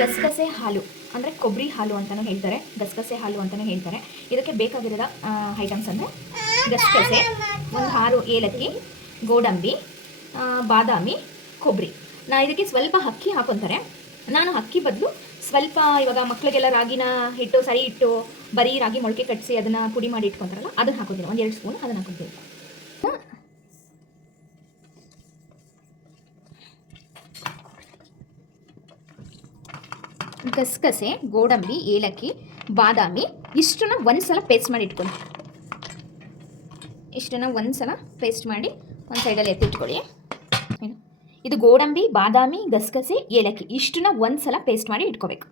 ಗಸಗಸೆ ಹಾಲು ಅಂದರೆ ಕೊಬ್ಬರಿ ಹಾಲು ಅಂತಲೂ ಹೇಳ್ತಾರೆ, ಗಸಗಸೆ ಹಾಲು ಅಂತಲೂ ಹೇಳ್ತಾರೆ. ಇದಕ್ಕೆ ಬೇಕಾಗಿರೋ ಐಟಮ್ಸ್ ಅಂದರೆ ಗಸಗಸೆ, ಒಂದು 6 ಏಲಕ್ಕಿ, ಗೋಡಂಬಿ, ಬಾದಾಮಿ, ಕೊಬ್ಬರಿ. ಇದಕ್ಕೆ ಸ್ವಲ್ಪ ಅಕ್ಕಿ ಹಾಕೊತಾರೆ. ನಾನು ಅಕ್ಕಿ ಬದಲು ಸ್ವಲ್ಪ ಇವಾಗ ಮಕ್ಕಳಿಗೆಲ್ಲ ರಾಗಿನ ಹಿಟ್ಟು, ಸರಿ ಹಿಟ್ಟು, ಬರೀ ರಾಗಿ ಮೊಳಕೆ ಕಟ್ಟಿಸಿ ಅದನ್ನು ಪುಡಿ ಮಾಡಿ ಇಟ್ಕೊತಾರಲ್ಲ, ಅದನ್ನು ಹಾಕೋತೀನಿ. 1-2 ಸ್ಪೂನ್ ಅದನ್ನು ಹಾಕೋತೀನಿ. ಗಸಗಸೆ, ಗೋಡಂಬಿ, ಏಲಕ್ಕಿ, ಬಾದಾಮಿ ಇಷ್ಟನ್ನು ಒಂದ್ಸಲ ಪೇಸ್ಟ್ ಮಾಡಿ ಇಟ್ಕೊಳ್ಳಿ. ಇಷ್ಟನ್ನು ಒಂದ್ಸಲ ಪೇಸ್ಟ್ ಮಾಡಿ ಒಂದು ಸೈಡಲ್ಲಿ ಎತ್ತಿಟ್ಕೊಳ್ಳಿ. ಇದು ಗೋಡಂಬಿ, ಬಾದಾಮಿ, ಗಸಗಸೆ, ಏಲಕ್ಕಿ ಇಷ್ಟನ್ನ ಒಂದ್ಸಲ ಪೇಸ್ಟ್ ಮಾಡಿ ಇಟ್ಕೋಬೇಕು.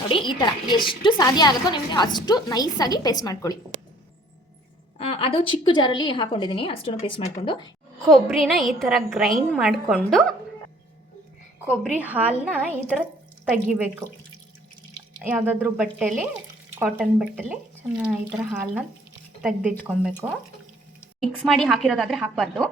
ನೋಡಿ, ಈ ಥರ ಎಷ್ಟು ಸಾಧ್ಯ ಆಗುತ್ತೋ ನಿಮಗೆ ಅಷ್ಟು ನೈಸಾಗಿ ಪೇಸ್ಟ್ ಮಾಡ್ಕೊಳ್ಳಿ. ಅದು ಚಿಕ್ಕ ಜಾರಲ್ಲಿ ಹಾಕೊಂಡಿದ್ದೀನಿ, ಅಷ್ಟನ್ನು ಪೇಸ್ಟ್ ಮಾಡಿಕೊಂಡು ಕೊಬ್ಬರಿನ ಈ ಥರ ಗ್ರೈಂಡ್ ಮಾಡಿಕೊಂಡು ಕೊಬ್ಬರಿ ಹಾಲನ್ನ ಈ ಥರ ತೆಗಿಬೇಕು. ಯಾವುದಾದ್ರೂ ಬಟ್ಟೆಯಲ್ಲಿ, ಕಾಟನ್ ಬಟ್ಟೆಯಲ್ಲಿ ಚೆನ್ನಾಗಿ ಈ ಥರ ಹಾಲನ್ನ ತೆಗೆದಿಟ್ಕೊಬೇಕು. ಮಿಕ್ಸ್ ಮಾಡಿ ಹಾಕಿರೋದಾದರೆ ಹಾಕಬಾರ್ದು.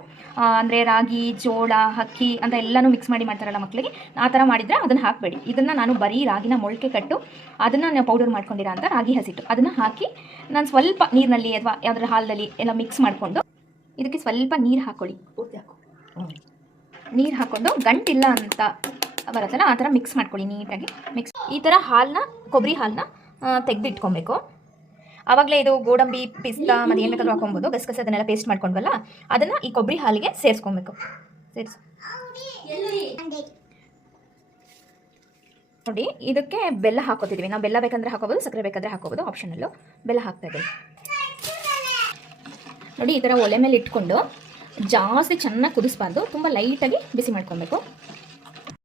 ಅಂದರೆ ರಾಗಿ, ಜೋಳ, ಅಕ್ಕಿ ಅಂತ ಎಲ್ಲನೂ ಮಿಕ್ಸ್ ಮಾಡಿ ಮಾಡ್ತಾರಲ್ಲ ಮಕ್ಕಳಿಗೆ, ಆ ಥರ ಮಾಡಿದರೆ ಅದನ್ನು ಹಾಕಬೇಡಿ. ಇದನ್ನು ನಾನು ಬರೀ ರಾಗಿನ ಮೊಳಕೆ ಕಟ್ಟು ಅದನ್ನು ನಾವು ಪೌಡರ್ ಮಾಡ್ಕೊಂಡಿರೋ ಅಂತ ರಾಗಿ ಹಸಿಟ್ಟು ಅದನ್ನು ಹಾಕಿ ನಾನು ಸ್ವಲ್ಪ ನೀರಿನಲ್ಲಿ ಅಥವಾ ಯಾವುದಾದ್ರೂ ಹಾಲಲ್ಲಿ ಎಲ್ಲ ಮಿಕ್ಸ್ ಮಾಡಿಕೊಂಡು ಇದಕ್ಕೆ ಸ್ವಲ್ಪ ನೀರು ಹಾಕ್ಕೊಳ್ಳಿ. ನೀರು ಹಾಕ್ಕೊಂಡು ಗಂಟಿಲ್ಲ ಅಂತ ಬರುತ್ತಲ್ಲ ಆ ಥರ ಮಿಕ್ಸ್ ಮಾಡ್ಕೊಳ್ಳಿ ನೀಟಾಗಿ. ಈ ಥರ ಹಾಲನ್ನ, ಕೊಬ್ಬರಿ ಹಾಲನ್ನ ತೆಗೆದಿಟ್ಕೊಬೇಕು. ಆವಾಗಲೇ ಇದು ಗೋಡಂಬಿ, ಪಿಸ್ತಾ ಮತ್ತು ಏನು ಬೇಕಾದ್ರೂ ಹಾಕೊಬೋದು. ಗಸಗಸೆ ಅದನ್ನೆಲ್ಲ ಪೇಸ್ಟ್ ಮಾಡ್ಕೊಂಡ್ವಲ್ಲ ಅದನ್ನು ಈ ಕೊಬ್ಬರಿ ಹಾಲಿಗೆ ಸೇರಿಸ್ಕೊಬೇಕು. ನೋಡಿ, ಇದಕ್ಕೆ ಬೆಲ್ಲ ಹಾಕೋತಿದ್ದೀವಿ ನಾವು. ಬೆಲ್ಲ ಬೇಕಂದರೆ ಹಾಕೋಬೋದು, ಸಕ್ಕರೆ ಬೇಕಾದರೆ ಹಾಕೋಬೋದು, ಆಪ್ಷನಲ್ಲು. ಬೆಲ್ಲ ಹಾಕ್ತಾ ಇದ್ದೀವಿ. ನೋಡಿ, ಈ ಥರ ಒಲೆ ಮೇಲೆ ಇಟ್ಕೊಂಡು ಜಾಸ್ತಿ ಚೆನ್ನಾಗಿ ಕುದಿಸ್ಬಾರ್ದು, ತುಂಬ ಲೈಟಾಗಿ ಬಿಸಿ ಮಾಡ್ಕೊಬೇಕು.